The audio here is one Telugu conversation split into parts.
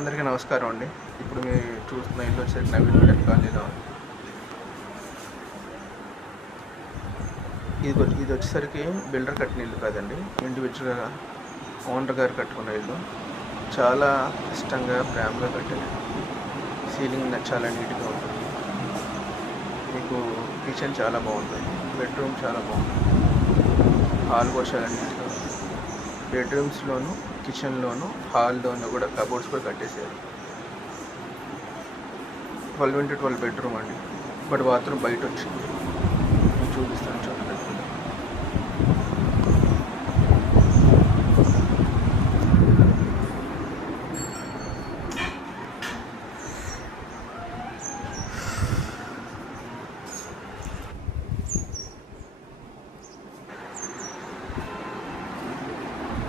అందరికీ నమస్కారం అండి. ఇప్పుడు మీరు చూస్తున్న ఇల్లు వచ్చేసరికి నవీన్ మిడల్ కాలనీలో ఉంది. ఇది వచ్చేసరికి బిల్డర్ కట్టిన ఇల్లు కాదండి, ఇండివిజువల్గా ఓనర్ గారు కట్టుకున్న ఇల్లు. చాలా ఇష్టంగా ప్రేమగా కట్టారు. సీలింగ్ చాలా నీట్గా ఉంటుంది. మీకు కిచెన్ చాలా బాగుంటుంది, బెడ్రూమ్ చాలా బాగుంటుంది, హాల్ కూడా చాలా నీట్గా ఉంటుంది. బెడ్రూమ్స్లోను, కిచెన్లోను, హాల్లోనూ కూడా కబోర్డ్స్ కూడా కట్టేసారు. 12x12 బెడ్రూమ్ అండి, బట్ బాత్రూమ్ బయట వచ్చింది. మీకు చూపిస్తాను చూడండి.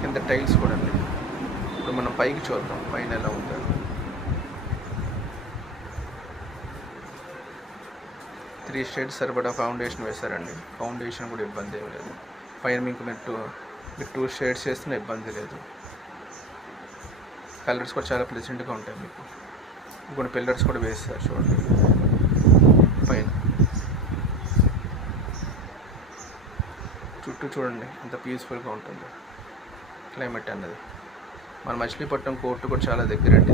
కింద టైల్స్ కూడా అండి. ఇప్పుడు మనం పైకి చూద్దాం పైన ఎలా ఉంటారు. 3 స్టేట్స్ సరిపడా ఫౌండేషన్ వేశారండి. ఫౌండేషన్ కూడా ఇబ్బంది ఏమి లేదు. పైన మీకు మీరు 2 షేడ్స్ చేస్తున్న ఇబ్బంది లేదు. కలర్స్ కూడా చాలా ప్లెజెంట్గా ఉంటాయి. మీకు కొన్ని పిల్లర్స్ కూడా వేస్తారు చూడండి పైన. చుట్టూ చూడండి ఎంత పీస్ఫుల్గా ఉంటుందో క్లైమేట్ అన్నది. మన మచిలీపట్నం కోర్టు కూడా చాలా దగ్గర అండి.